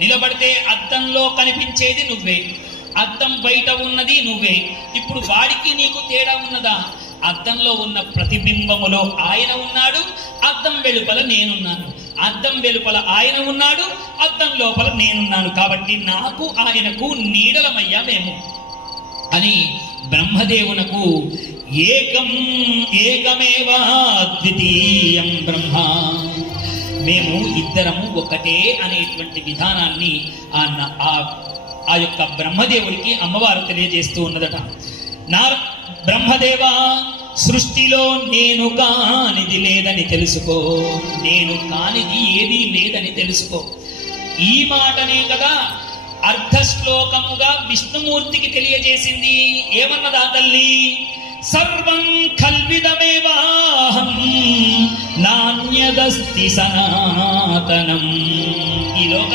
నిలబడితే అద్దంలో కనిపించేది నువ్వే, అద్దం బయట ఉన్నది నువ్వే. ఇప్పుడు వాడికి నీకు తేడా ఉన్నదా? అద్దంలో ఉన్న ప్రతిబింబములో ఆయన ఉన్నాడు, అద్దం వెలుపల నేనున్నాను. అద్దం వెలుపల ఆయన ఉన్నాడు, అద్దం లోపల నేనున్నాను. కాబట్టి నాకు ఆయనకు నీడలమయ్యా మేము అని బ్రహ్మదేవునకు ఏకమేవా ద్వితీయం బ్రహ్మ, మేము ఇద్దరము ఒకటే అనేటువంటి విధానాన్ని ఆ యొక్క బ్రహ్మదేవుడికి అమ్మవారు తెలియజేస్తూ ఉన్నదట. నా బ్రహ్మదేవా, సృష్టిలో నేను కానిది లేదని తెలుసుకో, నేను కానిది ఏదీ లేదని తెలుసుకో. ఈ మాటనే కదా అర్ధశ్లోకముగా విష్ణుమూర్తికి తెలియజేసింది. ఏమన్నదా తల్లి? సర్వం కల్విదమేవాహం నాణ్యదస్తి సనాతనం. ఈ లోక